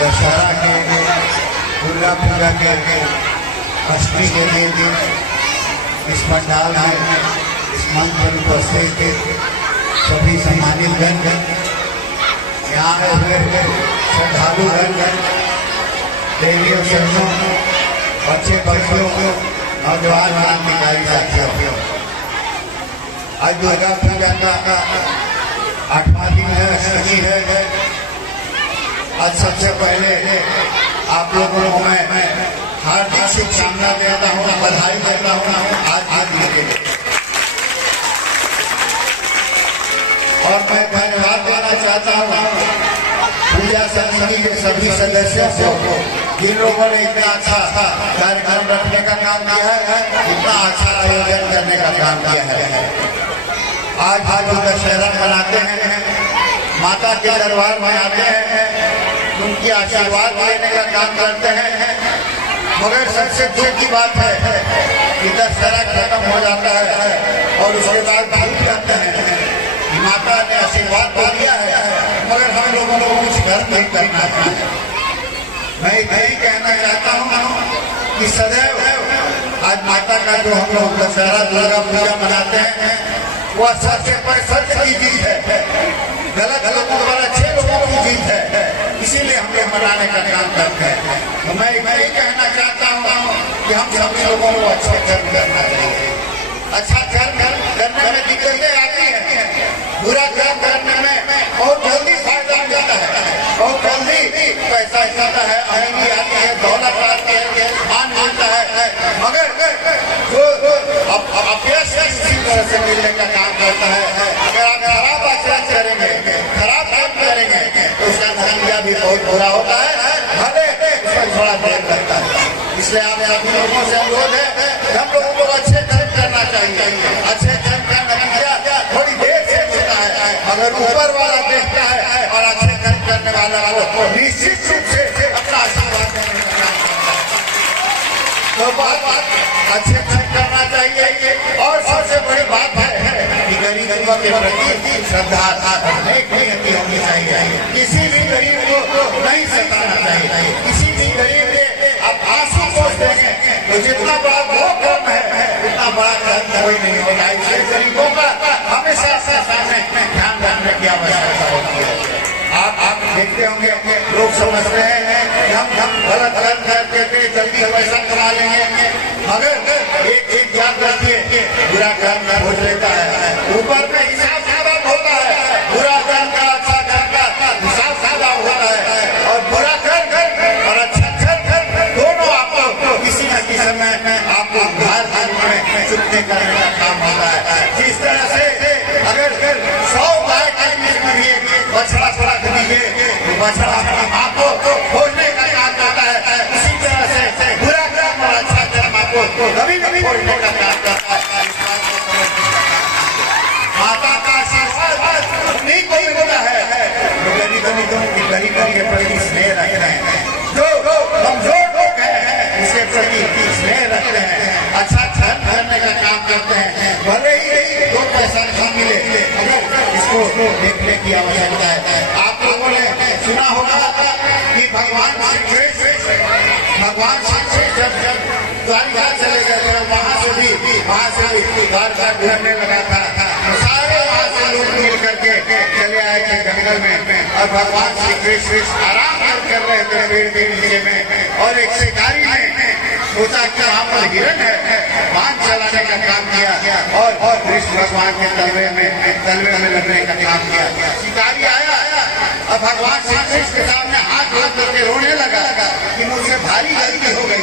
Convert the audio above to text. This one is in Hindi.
दशहरा के दुर्गा पूजा के अष्टमी के दिन इस पंडाल में इस मंच पर उपस्थित सभी सम्मानित गण यहाँ हुए श्रद्धालु गण, देवी और शरणों, बच्चे बच्चों, नौजवान क्रांतिकारी साथियों, आज दुर्गा पूजा का 8वां दिन है, अष्टमी है। आज सबसे पहले आप लोगों को मैं हार्दिक शुभकामना देता हूँ, बधाई देता हूँ आज के लिए। और मैं धन्यवाद देना चाहता हूँ पूजा समिति के सभी सदस्यों को, जिन लोगों ने इतना अच्छा कार्यक्रम रखने का काम किया है, इतना अच्छा आयोजन करने का काम किया है। आज जो दशहरा मनाते हैं, माता के दरबार में आते हैं, उनकी आशीर्वाद लेने का काम करते हैं। मगर सबसे दुख की बात है कि दशहरा खत्म हो जाता है और उसके बाद भूल जाते हैं। माता ने आशीर्वाद तो दिया है, मगर हम लोगों को कुछ घर नहीं करना है। मैं यही कहना चाहता हूँ कि सदैव आज माता का जो हम लोग दशहरा दुर्गा पूजा मनाते हैं, वह सबसे सच की जीत है, गलत लोगों द्वारा अच्छे लोगों की जीत है। इसीलिए हम लोग मनाने का काम करते हैं। तो मैं यही कहना चाहता हूँ कि हम सभी लोगों को अच्छे कर्म करना चाहिए। अच्छा कर्म करने में दिक्कतें आती हैं, बुरा कर्म करने में बहुत जल्दी फायदा मिलता है, बहुत जल्दी पैसा आता है, आमदनी आती है, दौलत आती है, मान मिलता है। मगर जो अपयश इसी तरह से मिलने का काम करता है। अगर आप खराब आचरण करेंगे, खराब काम करेंगे, तो उसका नतीजा भी बहुत बुरा होता है, भले उसका थोड़ा देर लगता है। इसलिए आप सभी लोगों से अनुरोध है, हम लोगों को अच्छे कर्म करना चाहिए। अच्छे कर्म का नतीजा थोड़ी देर से मिलता है, अगर ऊपर वाला देखता है और अच्छे कर्म करने वाला को निश्चित रूप से अपना आशीर्वाद देने का काम करता है। तो बात अच्छे कर्म करना चाहिए। और सबसे बड़ी बात है कि गरीबों के प्रति श्रद्धा नियति होनी चाहिए। किसी भी गरीब को नहीं सताना चाहिए। किसी भी गरीब के आप आंसू पोंछ देंगे तो जितना बड़ा वो कर्म है, उतना बड़ा कर्म कोई नहीं होगा। इसलिए गरीबों का हमेशा सामने ध्यान रखने की आवश्यकता होती है। आप देखते होंगे लोग समझते हैं कि हम गलत करके जल्दी पैसा कमा लेंगे, मगर एक याद रखिए, बुरा कर्म हो लेता है, ऊपर में हिसाब किताब होता है। बुरा कर्म का अच्छा कर्म का हिसाब किताब होता है, और बुरा कर्म और अच्छा कर्म दोनों आपको किसी न किसी में आपको उधार में चुकने करने का काम होता है। जिस तरह से अगर 100 गाय के बीच में भी बछड़ा रख दीजिए, बछड़ा आपको खोजने का काम करता है। उसी तरह से बुरा कर्म और अच्छा कर्म आपको कभी कभी खोजने का काम करता है। माता का आशीर्वाद नहीं कोई होता है। गरीबों के प्रति स्नेह रख रहे हैं, जो कमजोर लोग हैं उसके प्रति स्नेह रख रहे हैं, अच्छा कर्म करने का काम करते हैं। भले ही 2 पैसा नहीं मिले, मगर इसको देखने की आवश्यकता है। आप लोगों ने सुना होगा कि भगवान श्री जब द्वारिका चले गए थे, वहां से भी द्वारका घूमने लगा था, तो सारे वहां से लोग मिल करके चले आए थे जंगल में, और भगवान श्री कृष्ण आराम कर रहे थे पेड़ के नीचे में। और एक शिकारी ने सोचा कि वहां पर हिरण है, बाण चलाने का काम किया और कृष्ण भगवान के तलवे में लगने का काम किया। शिकारी आया और भगवान श्री कृष्ण के सामने हाथ जोड़ करके रोने लगा कि मुझसे भारी गलती हो गई